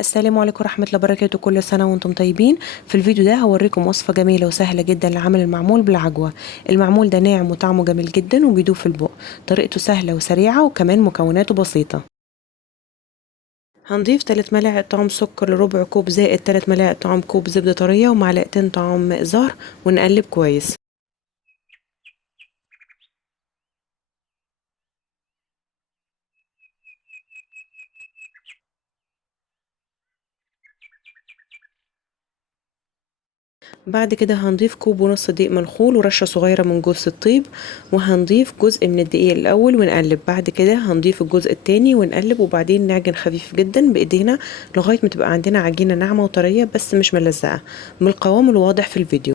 السلام عليكم ورحمة الله وبركاته. كل سنة وانتم طيبين. في الفيديو ده هوريكم وصفة جميلة وسهلة جدا لعمل المعمول بالعجوة. المعمول ده ناعم وطعمه جميل جدا وبيدوب في البق. طريقته سهلة وسريعة وكمان مكوناته بسيطة. هنضيف 3 ملاعق طعام سكر لربع كوب زائد 3 ملاعق طعام كوب زبدة طرية ومعلقتين طعام زهر ونقلب كويس. بعد كده هنضيف كوب ونص دقيق منخول ورشة صغيرة من جوز الطيب، وهنضيف جزء من الدقيق الأول ونقلب. بعد كده هنضيف الجزء التاني ونقلب، وبعدين نعجن خفيف جدا بإيدينا لغاية ما تبقى عندنا عجينة ناعمة وطرية بس مش ملزقة بالقوام الواضح في الفيديو.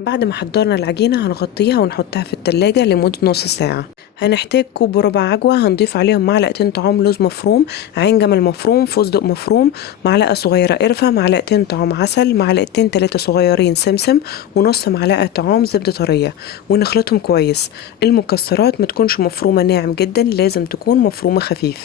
بعد ما حضرنا العجينة هنغطيها ونحطها في التلاجة لمدة نص ساعة. هنحتاج كوب وربع عجوة، هنضيف عليهم معلقتين طعام لوز مفروم، عين جمل مفروم، فستق مفروم، معلقة صغيرة قرفة، معلقتين طعام عسل، معلقتين 3 صغيرين سمسم، ونص معلقة طعام زبدة طرية، ونخلطهم كويس. المكسرات ما تكونش مفرومة ناعم جدا، لازم تكون مفرومة خفيف.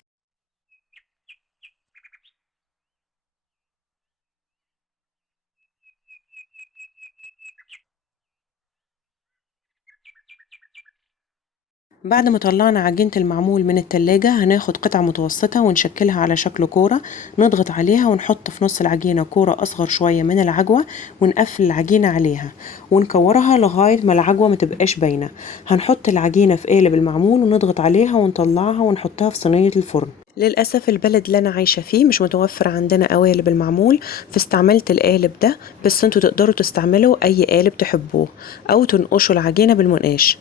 بعد ما طلعنا عجينة المعمول من التلاجة هناخد قطعة متوسطة ونشكلها على شكل كورة، نضغط عليها ونحط في نص العجينة كورة أصغر شوية من العجوة، ونقفل العجينة عليها ونكورها لغاية ما العجوة ما تبقاش باينة. هنحط العجينة في قالب المعمول ونضغط عليها ونطلعها ونحطها في صينية الفرن. للأسف البلد اللي أنا عايشة فيه مش متوفر عندنا قوالب المعمول، فاستعملت القالب ده، بس انتوا تقدروا تستعملوا أي قالب تحبوه أو تنقشوا العجينة بالمنقاش.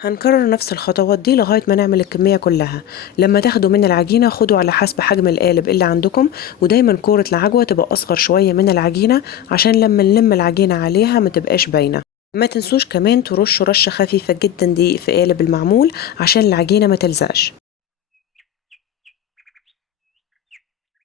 هنكرر نفس الخطوات دي لغاية ما نعمل الكمية كلها. لما تاخدوا من العجينة خدوا على حسب حجم القالب اللي عندكم، ودايما كورة العجوة تبقى أصغر شوية من العجينة عشان لما نلم العجينة عليها ما تبقاش باينة. ما تنسوش كمان ترشوا رشة خفيفة جدا دقيق في قالب المعمول عشان العجينة ما تلزقش.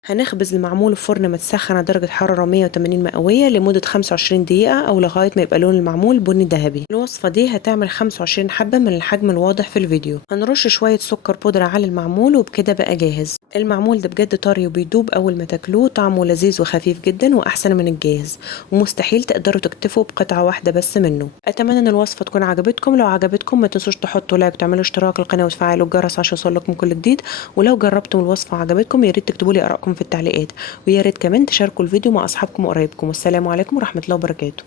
هنخبز المعمول في فرن متسخن على درجة حرارة 180 مئوية لمدة 25 دقيقة أو لغاية ما يبقى لون المعمول بني ذهبي. الوصفة دي هتعمل 25 حبة من الحجم الواضح في الفيديو. هنرش شوية سكر بودرة على المعمول وبكده بقى جاهز. المعمول ده بجد طري وبيدوب أول ما تاكلوه، طعمه لذيذ وخفيف جدا وأحسن من الجاهز، ومستحيل تقدروا تكتفوا بقطعة واحدة بس منه. أتمنى إن الوصفة تكون عجبتكم. لو عجبتكم ما تنسوش تحطوا لايك وتعملوا اشتراك للقناة وتفعلوا الجرس عشان يوصلكم كل جديد. ولو جربتم الوصفة وعجبتكم يا ريت تكتبوا لي آرائكم في التعليقات، ويا ريت كمان تشاركوا الفيديو مع اصحابكم وقرايبكم. والسلام عليكم ورحمة الله وبركاته.